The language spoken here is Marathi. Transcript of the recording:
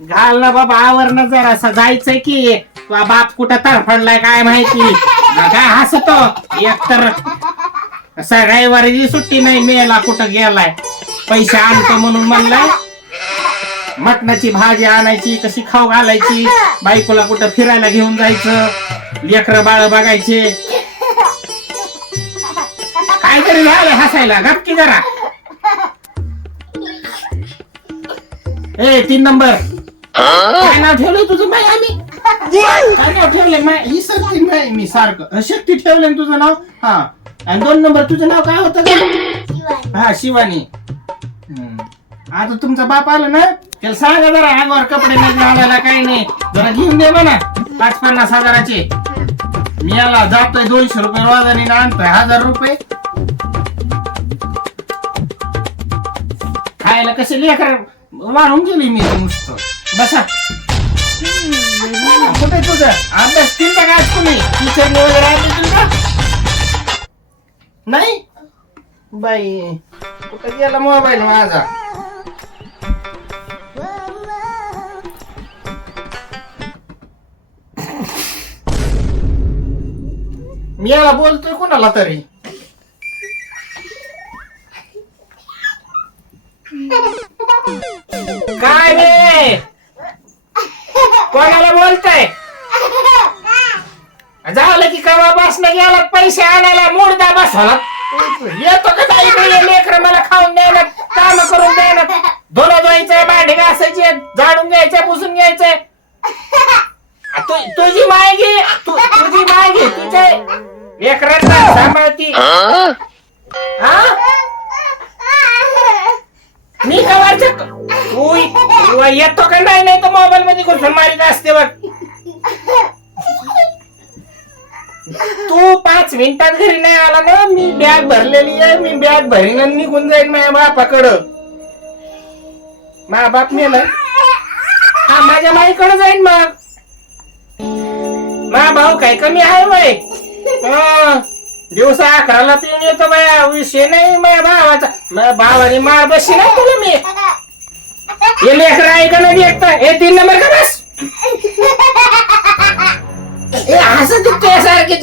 घाल ना बाबा, आवरण जरासा जायचंय की तुझा बाप कुठं तरफडलाय काय माहिती. काय हसतो एकतर रविवारी सुट्टी नाही, मेला कुठं गेलाय. पैसे आणतो म्हणून म्हणलाय. मटणाची भाजी आणायची, कशी खाऊ घालायची, बायकोला कुठं फिरायला घेऊन जायचं, लेकरं बाळ बघायचे. काहीतरी झालं हसायला, गपकी जरा. ए 3 नंबर, काय नाव ठेवलंय तुझं बाई? आम्ही काय नाव ठेवलंय? ही शक्ती नाही, मी सारखं शक्ती ठेवलंय तुझं नाव. हा, आणि 2 नंबर तुझं नाव काय होतं का? हा, शिवानी. आता तुमचा बाप आला ना, त्याला सांगा जरा अंगावर कपडे नाही घालायला, काही नाही, जरा घेऊन दे म्हणा 50-50 हजाराचे. मी याला जातोय 200 रुपये रोजाने आणतोय 1000 रुपये. खायला कसे लेकर वाढून गेली मी नुसतं. बसा. कुठे तुझं अभ्यास केला का तुम्ही? टीचरने वगैरे आले तुला? नाही बाई, कुठे गेला मोबाईल माझा? मी याला बोलतोय कोणाला तरी. काय रे, कोणाला बोलताय? झालं की कवा बसणं गेला पैसे आणायला, मुडदा बसला येतो का नाही? लेकर मला खाऊन द्यायला, काम करून द्यायला, धुणं धुवायचंय, भांडे घासायचे, झाडून घ्यायचंय, पुसून घ्यायचंय. तुझी माय घे, तुझी माय घे, तुझ्या लेकरांना सांभाळती. मी कवाच येतो का नाही? नाही तर मोबाईल मध्ये घुसून मारित असते बघ. तू 5 मिनिटात घरी नाही आला ना, मी बॅग भरलेली आहे, मी बॅग भरीन आणि निघून जाईन माझ्या बापाकडं. माझा बाप नेलाय, हा माझ्या माईकडे जाईन. मग माझा भाऊ काय कमी आहे बाई? दिवसा 11ला पिऊन येतो बाया, विषय नाही माझ्या भावाचा. माझ्या भावाने मार बशी ना तुला मी. हे लेकर ऐका नाही एकटा. हे 3 नंबर का बस? हे असं दुखतोय सारखे